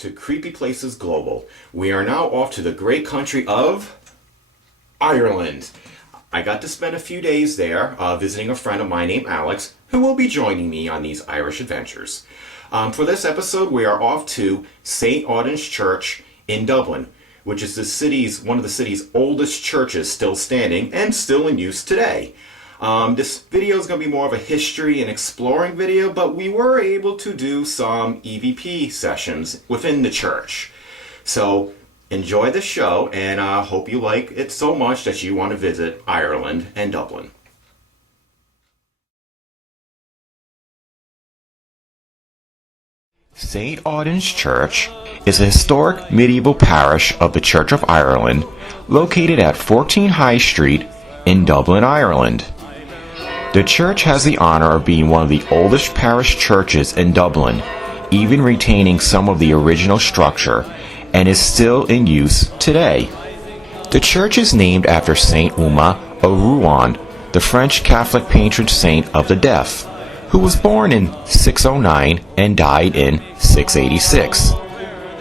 to Creepy Places Global. We are now off to the great country of Ireland. I got to spend a few days there visiting a friend of mine named Alex, who will be joining me on these Irish adventures. For this episode, we are off to St. Audin's Church in Dublin, which is one of the city's oldest churches still standing and still in use today. This video is going to be more of a history and exploring video, but we were able to do some EVP sessions within the church. So enjoy the show, and I hope you like it so much that you want to visit Ireland and Dublin. St. Audin's Church is a historic medieval parish of the Church of Ireland located at 14 High Street in Dublin, Ireland. The church has the honor of being one of the oldest parish churches in Dublin, even retaining some of the original structure, and is still in use today. The church is named after Saint Uma of Rouen, the French Catholic patron saint of the deaf, who was born in 609 and died in 686.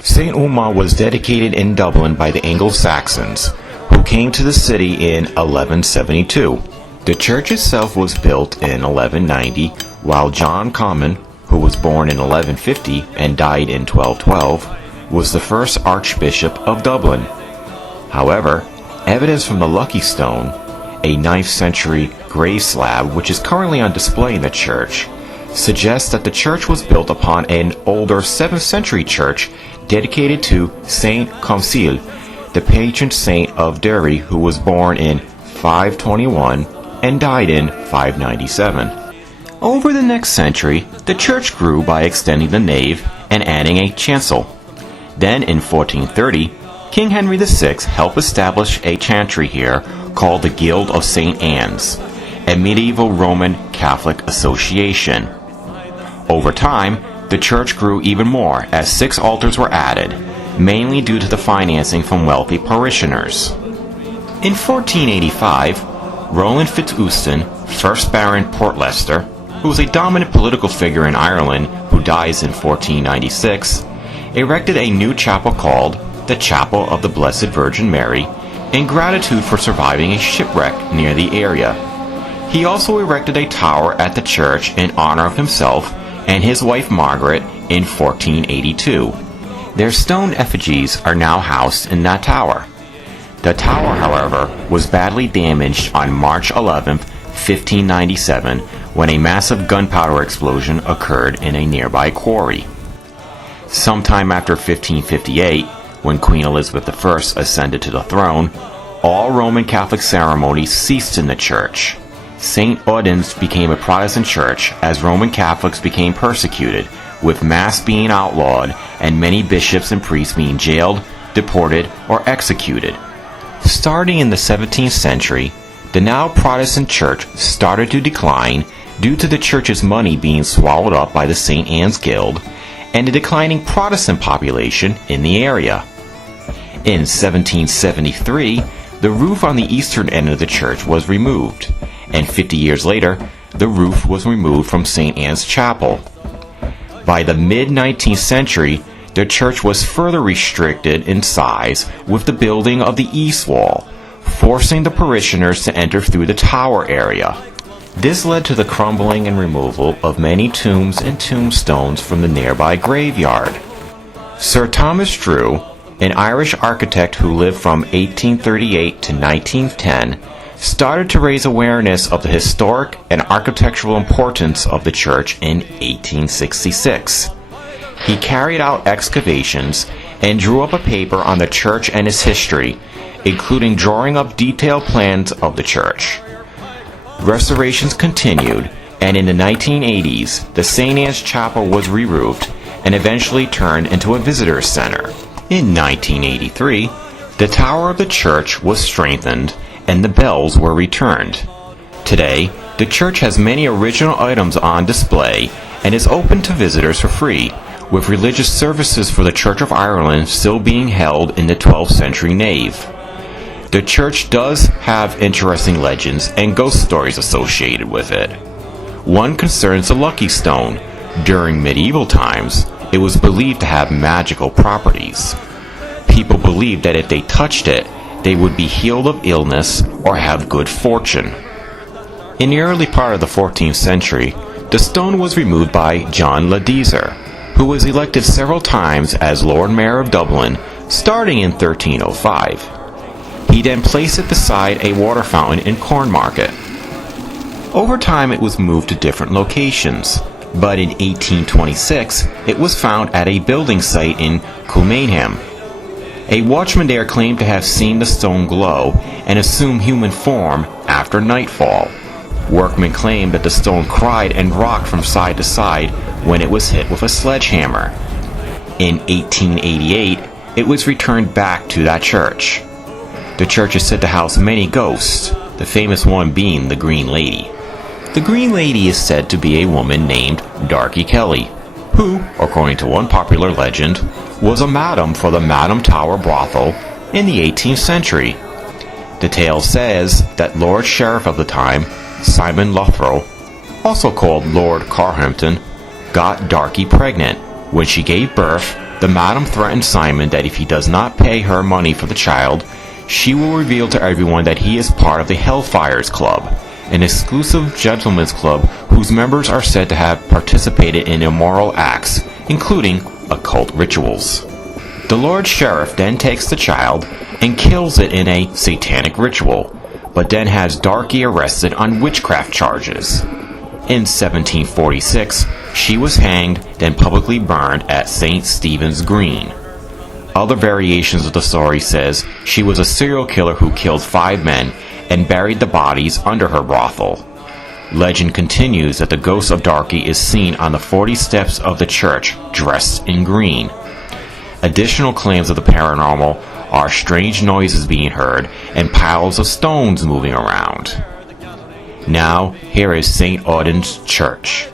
Saint Uma was dedicated in Dublin by the Anglo-Saxons, who came to the city in 1172. The church itself was built in 1190, while John Comyn, who was born in 1150 and died in 1212, was the first Archbishop of Dublin. However, evidence from the Lucky Stone, a 9th century grave slab which is currently on display in the church, suggests that the church was built upon an older 7th century church dedicated to Saint Comcile, the patron saint of Derry, who was born in 521 and died in 597. Over the next century, the church grew by extending the nave and adding a chancel. Then in 1430, King Henry VI helped establish a chantry here called the Guild of St. Anne's, a medieval Roman Catholic association. Over time, the church grew even more as 6 altars were added, mainly due to the financing from wealthy parishioners. In 1485, Roland FitzEuston, 1st Baron Portlester, who was a dominant political figure in Ireland who dies in 1496, erected a new chapel called the Chapel of the Blessed Virgin Mary in gratitude for surviving a shipwreck near the area. He also erected a tower at the church in honor of himself and his wife Margaret in 1482. Their stone effigies are now housed in that tower. The tower, however, was badly damaged on March 11, 1597, when a massive gunpowder explosion occurred in a nearby quarry. Sometime after 1558, when Queen Elizabeth I ascended to the throne, all Roman Catholic ceremonies ceased in the church. St. Audin's became a Protestant church as Roman Catholics became persecuted, with Mass being outlawed and many bishops and priests being jailed, deported, or executed. Starting in the 17th century, the now Protestant church started to decline due to the church's money being swallowed up by the St. Anne's Guild and a declining Protestant population in the area. In 1773, the roof on the eastern end of the church was removed, and 50 years later, the roof was removed from St. Anne's Chapel. By the mid-19th century, the church was further restricted in size with the building of the east wall, forcing the parishioners to enter through the tower area. This led to the crumbling and removal of many tombs and tombstones from the nearby graveyard. Sir Thomas Drew, an Irish architect who lived from 1838 to 1910, started to raise awareness of the historic and architectural importance of the church in 1866. He carried out excavations and drew up a paper on the church and its history, including drawing up detailed plans of the church. Restorations continued, and in the 1980s, the St. Anne's Chapel was re-roofed and eventually turned into a visitor center. In 1983, the tower of the church was strengthened and the bells were returned. Today, the church has many original items on display and is open to visitors for free, with religious services for the Church of Ireland still being held in the 12th century nave. The church does have interesting legends and ghost stories associated with it. One concerns the Lucky Stone. During medieval times, It was believed to have magical properties. People believed that if they touched it, they would be healed of illness or have good fortune. In the early part of the 14th century, the stone was removed by John Ladizer, who was elected several times as Lord Mayor of Dublin, starting in 1305. He then placed it beside a water fountain in Cornmarket. Over time it was moved to different locations, but in 1826 it was found at a building site in Kilmainham. A watchman there claimed to have seen the stone glow and assume human form after nightfall. Workmen claimed that the stone cried and rocked from side to side when it was hit with a sledgehammer. In 1888, it was returned back to that church. The church is said to house many ghosts, the famous one being the Green Lady. The Green Lady is said to be a woman named Darky Kelly, who, according to one popular legend, was a madam for the Madam Tower brothel in the 18th century. The tale says that Lord Sheriff of the time, Simon Lothrow, also called Lord Carhampton, got Darky pregnant. When she gave birth, the madam threatened Simon that if he does not pay her money for the child, she will reveal to everyone that he is part of the Hellfires Club, an exclusive gentlemen's club whose members are said to have participated in immoral acts, including occult rituals. The Lord Sheriff then takes the child and kills it in a satanic ritual, but then has Darky arrested on witchcraft charges. In 1746, she was hanged, then publicly burned at St. Stephen's Green. Other variations of the story says she was a serial killer who killed 5 men and buried the bodies under her brothel. Legend continues that the ghost of Darky is seen on the 40 steps of the church dressed in green. Additional claims of the paranormal are strange noises being heard and piles of stones moving around. Now, here is St. Audin's Church.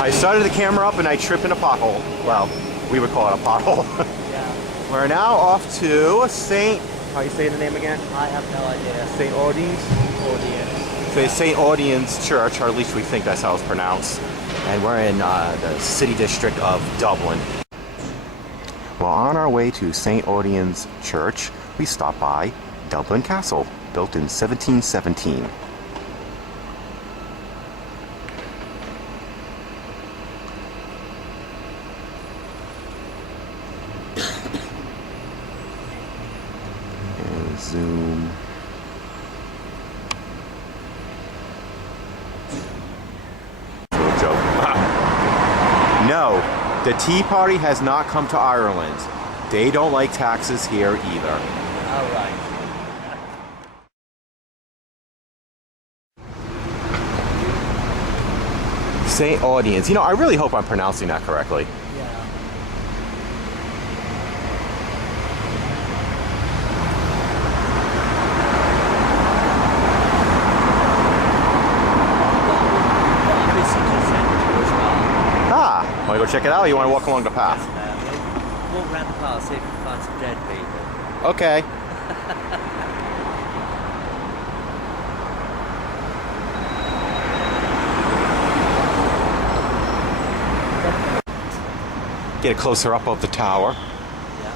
I started the camera up and I trip in a pothole. Well, we would call it a pothole. Yeah. We're now off to St. How you say the name again? I have no idea. St. Audin's? Audience. So it's St. Audin's Church, or at least we think that's how it's pronounced. And we're in the city district of Dublin. Well, on our way to St. Audin's Church, we stopped by Dublin Castle, built in 1717. And zoom. No, the Tea Party has not come to Ireland. They don't like taxes here either. All right. St. Audin's. You know, I really hope I'm pronouncing that correctly. Yeah. Ah, want to go check it out, or you want to walk along the path? Walk around the park, see if you can find some dead people. Okay. Get a closer up of the tower. Yeah.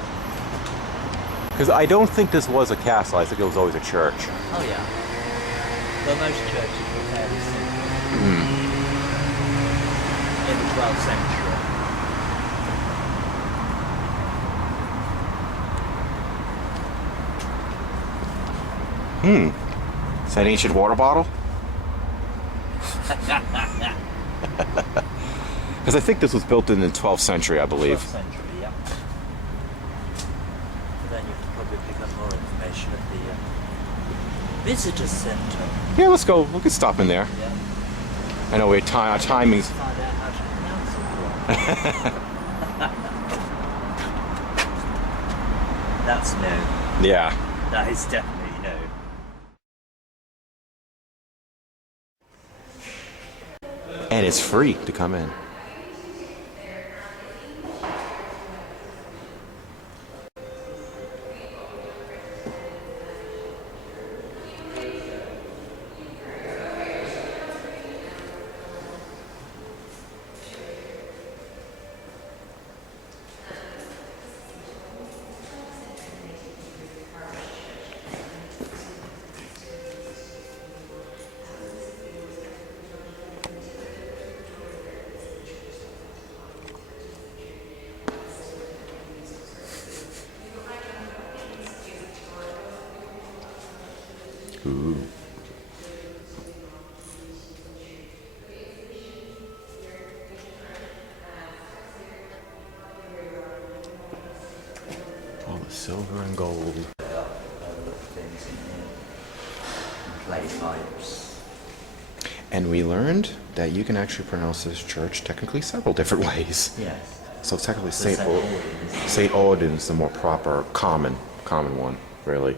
Because I don't think this was a castle, I think it was always a church. Oh yeah. Well, most churches were fairly simple. In the 12th century. Is that ancient water bottle? Because I think this was built in the 12th century, I believe. 12th century, yeah. But then you can probably pick up more information at the visitor centre. Yeah, let's go. We could stop in there. Yeah. I know our timing's... Find out how to pronounce it. That's new. Yeah. That is definitely new. And it's free to come in. silver and gold. Things in here. Clay pipes. And we learned that you can actually pronounce this church technically several different ways. Yes. So technically St. St. Alden's the more proper, common one, really.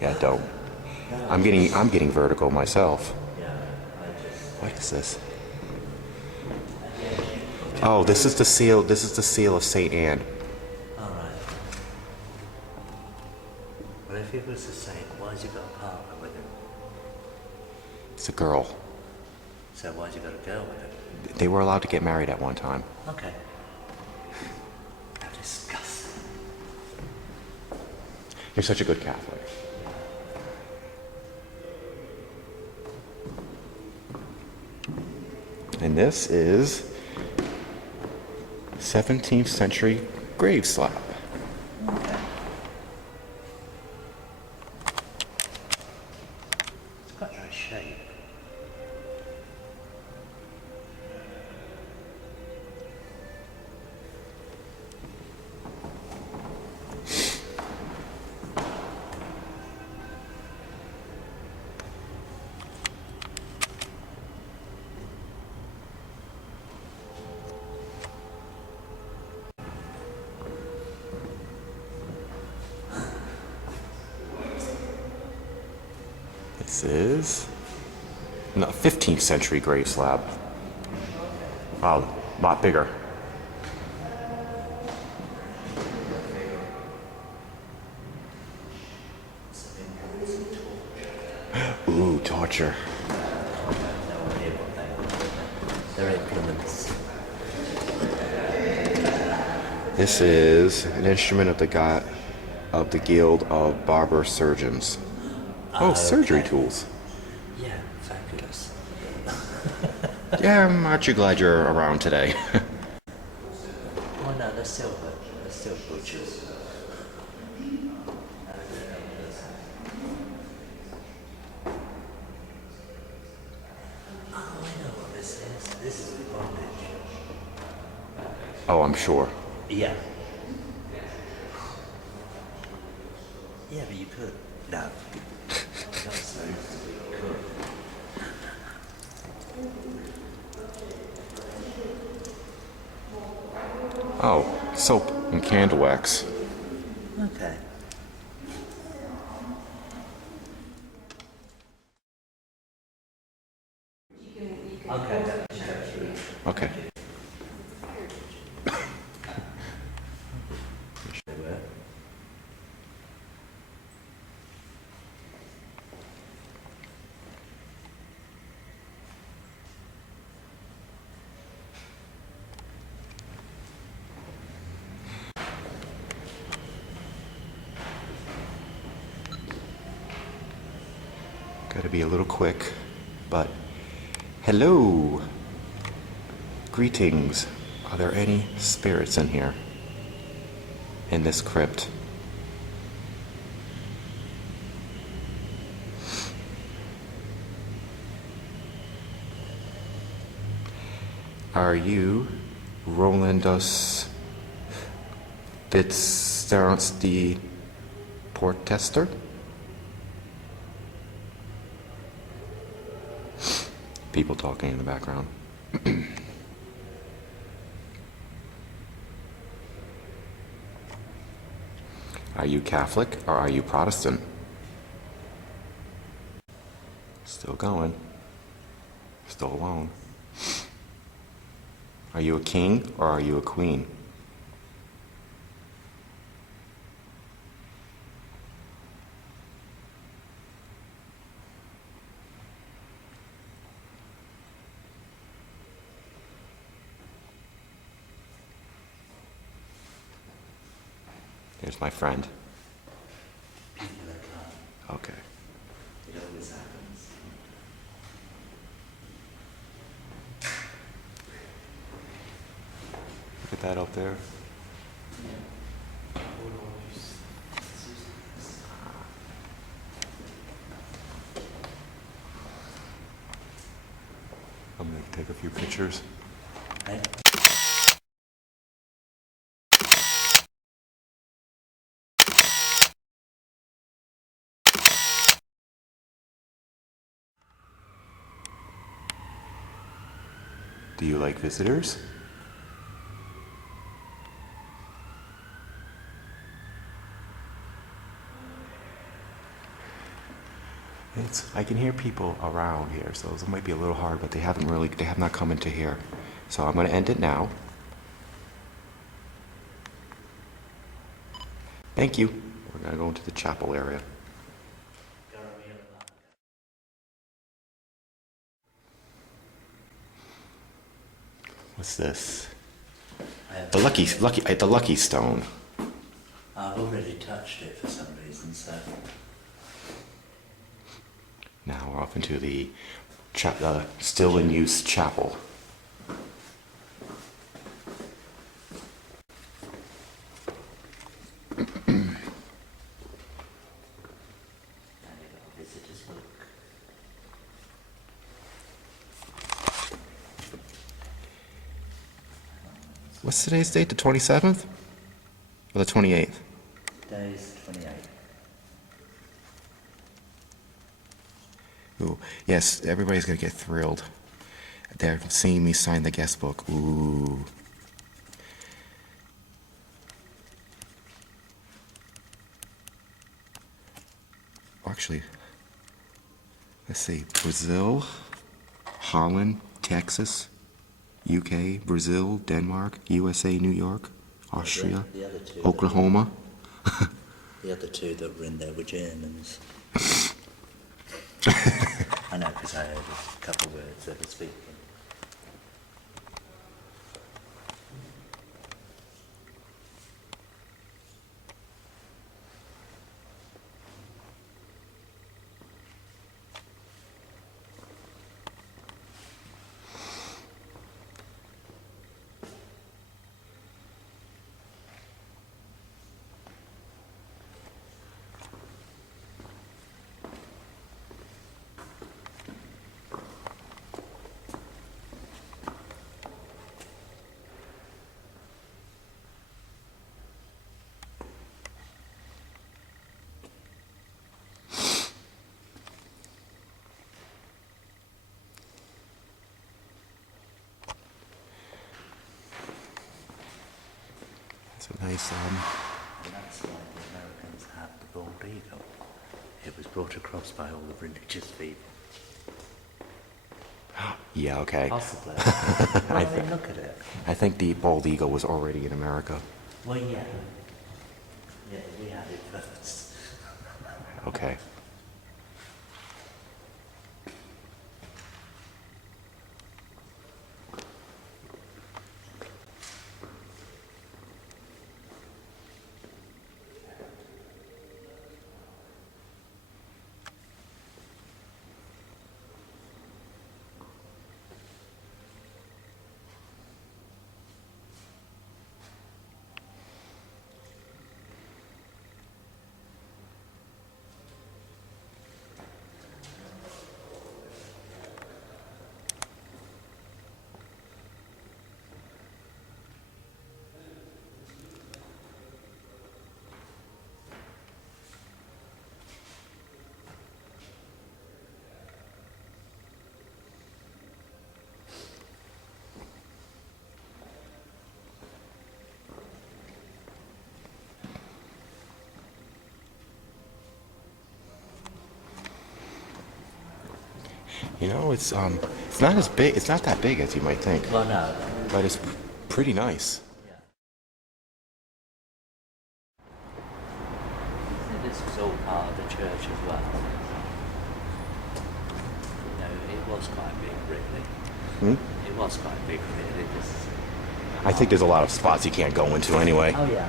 Yeah, don't. I'm getting vertigo myself. What is this? Oh, this is the seal. This is the seal of Saint Anne. Alright. Well, if he was a saint, why's he got a partner with him? It's a girl. So why's he got a girl with him? They were allowed to get married at one time. Okay. How disgusting. You're such a good Catholic. And this is 17th century grave slab. Okay. It's got no shape. This is no 15th century grave slab. Wow, a lot bigger. Ooh, torture. They're implements. This is an instrument of the Guild of Barber Surgeons. Oh, surgery okay. tools. Yeah, fabulous. Yeah, aren't you glad you're around today? Oh no, they're still butchers. Oh, I know what this is. This is bondage. Oh, I'm sure. Yeah. Yeah, but you could. No. Not so. You could. Oh, soap and candle wax. Okay. Okay. Okay. They were. Gotta be a little quick, but hello. Greetings. Are there any spirits in here? In this crypt? Are you Rolandus Fitzsterance de Portester? People talking in the background. Are you Catholic or are you Protestant? Still going. Still alone. Are you a king or are you a queen? There's my friend. People that come. Okay. It always happens. Look at that up there. I'm gonna take a few pictures. Hey? Do you like visitors? I can hear people around here, so it might be a little hard, but they have not come into here. So I'm going to end it now. Thank you. We're going to go into the chapel area. What's this? The lucky stone. I've already touched it for some reason, so... Now we're off into the still in use chapel. Visitors book. What's today's date? The 27th? Or the 28th? Today's 28. Ooh, yes, everybody's gonna get thrilled. They're seeing me sign the guest book. Ooh. Actually, let's see. Brazil, Holland, Texas, UK, Brazil, Denmark, USA, New York, Austria, The other two. Oklahoma. The other two that were in there were Germans. I know, because I heard a couple of words they were speaking. It's a nice, And that's why the Americans have the bald eagle. It was brought across by all the religious people. yeah, okay. Possibly. Well, I mean, look at it. I think the bald eagle was already in America. Well, yeah. Yeah, we had it first. Okay. You know, it's not as big. It's not that big as you might think, Well, no. but it's pretty nice. Yeah. See, this was all part of the church as well. You know, it was quite big, really. It was quite big, really. I think there's a lot of spots you can't go into anyway. Oh, yeah.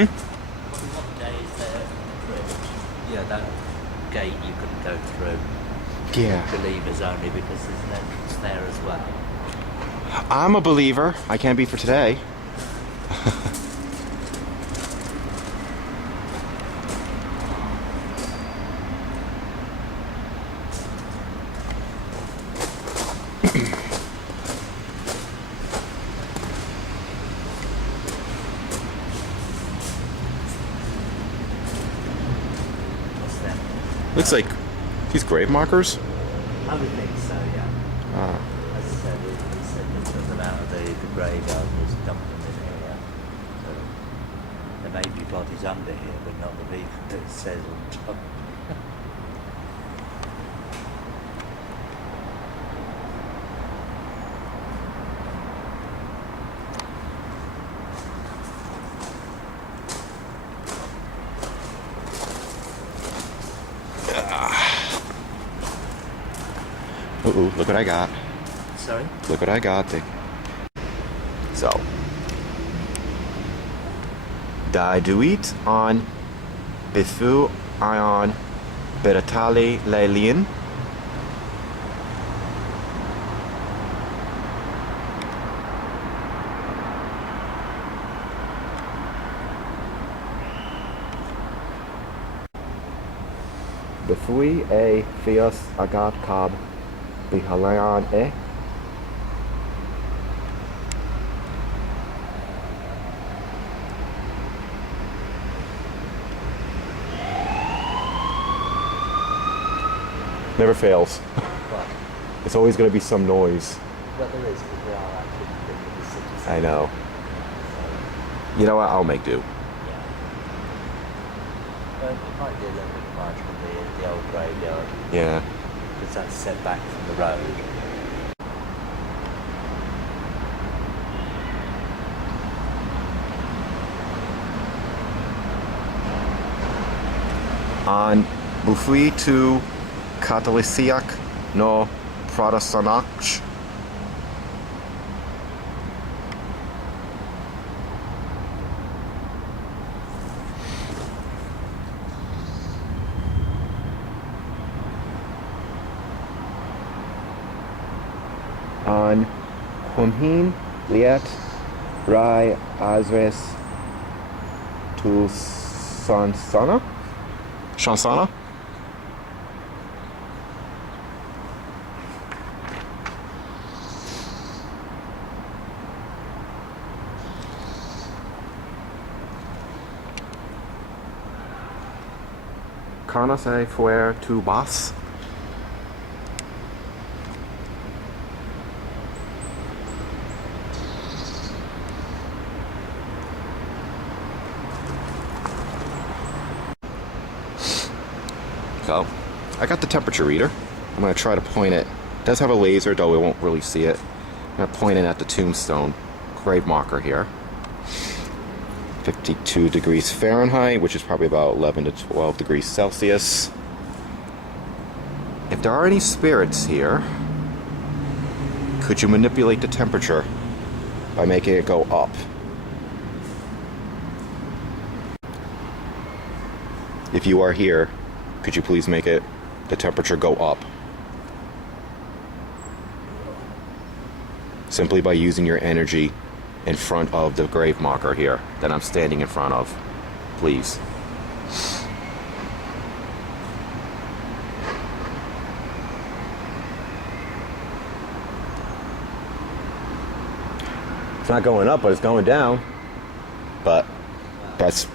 What day is there? Yeah, that gate you couldn't go through. Yeah. Believers only because there's an entrance there as well. I'm a believer. I can't be for today. What's that? Looks like these grave markers. I would think so, yeah. As I said, he said they took them out of the graveyard and just dumped them in here. So there may be bodies under here, but not the vehicle that it says on top. Ooh, look what I got. Sorry? Look what I got. So, Diduit on Bithu Ion Beratali Lelian. Befui e Fios Agat Kab Bihalayan e. Never fails. What? It's always going to be some noise. Well, there is, because we are actually in the city. I know. So, You know what? I'll make do. yeah. But it might be a little bit much from the old graveyard, Yeah. because that's set back from the road. On Bufui to Katolisiak no Protestanach. On Humhin Liet Rai Azres to Sansana? Shansana? Conoce fuer tu bas? So, I got the temperature reader. I'm going to try to point it. It does have a laser, though we won't really see it. I'm going to point it at the tombstone grave marker here. 52 degrees Fahrenheit, which is probably about 11 to 12 degrees Celsius. If there are any spirits here, could you manipulate the temperature by making it go up? If you are here, could you please make it the temperature go up? Simply by using your energy in front of the grave marker here that I'm standing in front of. Please. It's not going up, but it's going down. But that's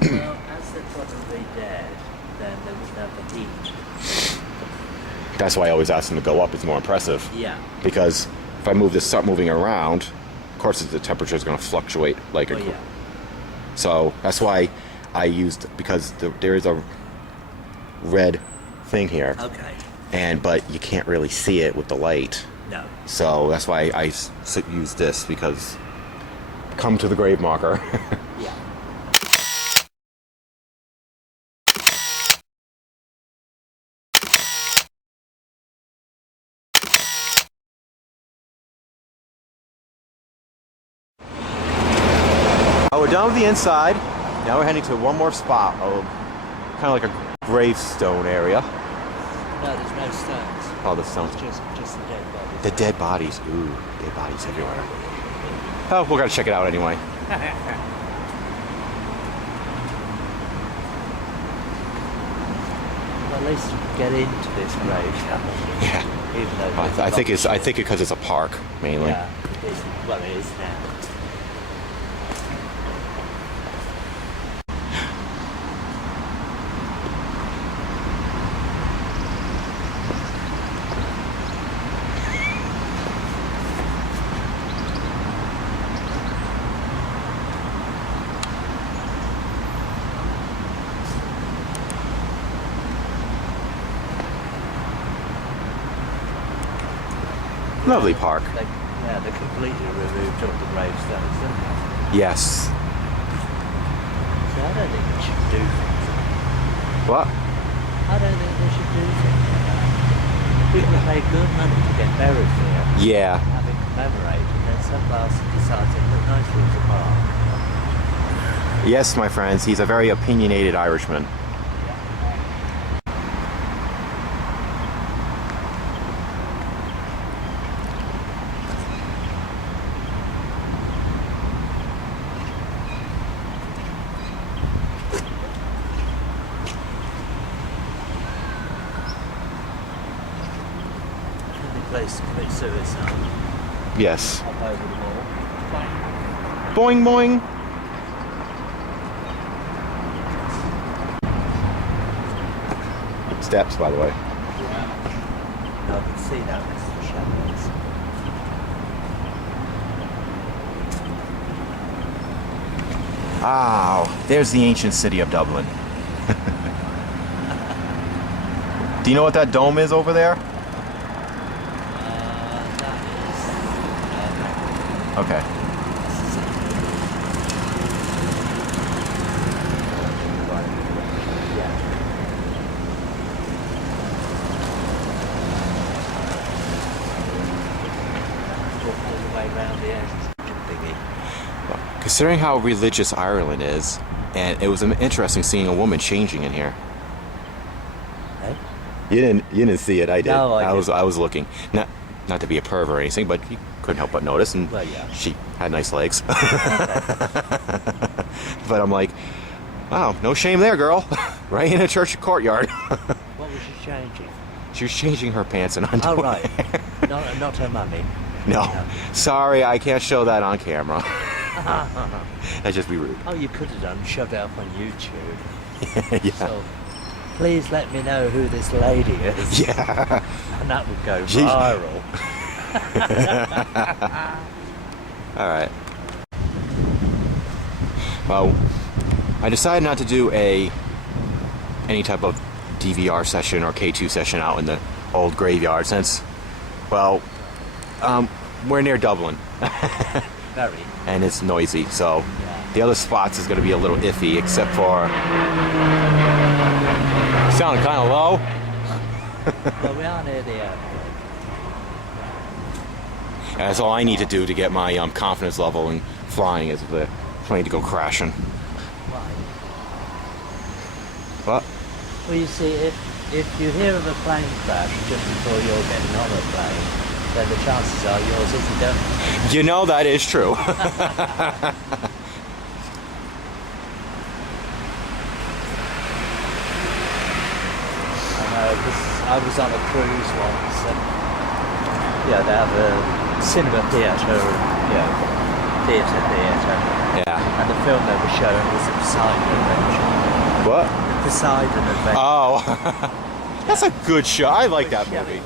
Well, as they're probably dead, then they would have the heat. that's why I always ask them to go up. It's more impressive. Yeah. Because if I move this, start moving around, of course the temperature is going to fluctuate like Oh, a. yeah. So that's why I used, because there is a red thing here, Okay. but you can't really see it with the light. No. So that's why I use this, because come to the grave marker. Yeah. Oh, we're done with the inside. Now we're heading to one more spot, kind of like a gravestone area. No, there's no stones. Oh, the stones. It's just the dead bodies. The dead bodies. Ooh, dead bodies everywhere. Oh, we're gonna check it out anyway. Well, at least get into this grave, shall we? Yeah. Even though I think it's because it's a park mainly. Yeah, well, it is now. Lovely park. They completely removed all the gravestones, didn't they? Yes. So I don't think they should do things. What? I don't think they should do things like that. People pay good money to get buried here, Yeah. have it commemorated, and then some bastard decides to put nice things apart. Yes, my friends. He's a very opinionated Irishman. Place to commit suicide Yes. up over the wall. Boing boing. Steps, by the way. No, I can see that next to the shadows. Oh, there's the ancient city of Dublin. Do you know what that dome is over there? That is. Okay. All the way round the edge. Thingy. Considering how religious Ireland is, and it was interesting seeing a woman changing in here. Eh? You didn't see it. I did. No, I was looking. Not to be a perv or anything, but you couldn't help but notice. And Well, yeah. she had nice legs. But I'm like, wow, no shame there, girl. Right in a church courtyard. What was she changing? She was changing her pants and underwear. Oh, right. not her mummy. No, sorry, I can't show that on camera. That'd just be rude. Oh, you could have done. Shoved it up on YouTube. Yeah. So, please let me know who this lady is. Yeah. And that would go She's- viral. All right. Well, I decided not to do any type of DVR session or K2 session out in the old graveyard since, well, we're near Dublin Very. and it's noisy. So Yeah. the other spots is going to be a little iffy, except for sounding kind of low. Well, we are near the airport. That's all I need to do to get my confidence level in flying is the plane to go crashing. Why? What? Well, you see, if you hear of a plane crash just before you're getting on a plane, then the chances are yours isn't done. You know that is true. I was on a cruise once, and yeah, they have a cinema theatre, theatre, Yeah. and the film they were showing was the Poseidon Adventure. What? The Poseidon Adventure. Oh. That's a good show. I like that movie.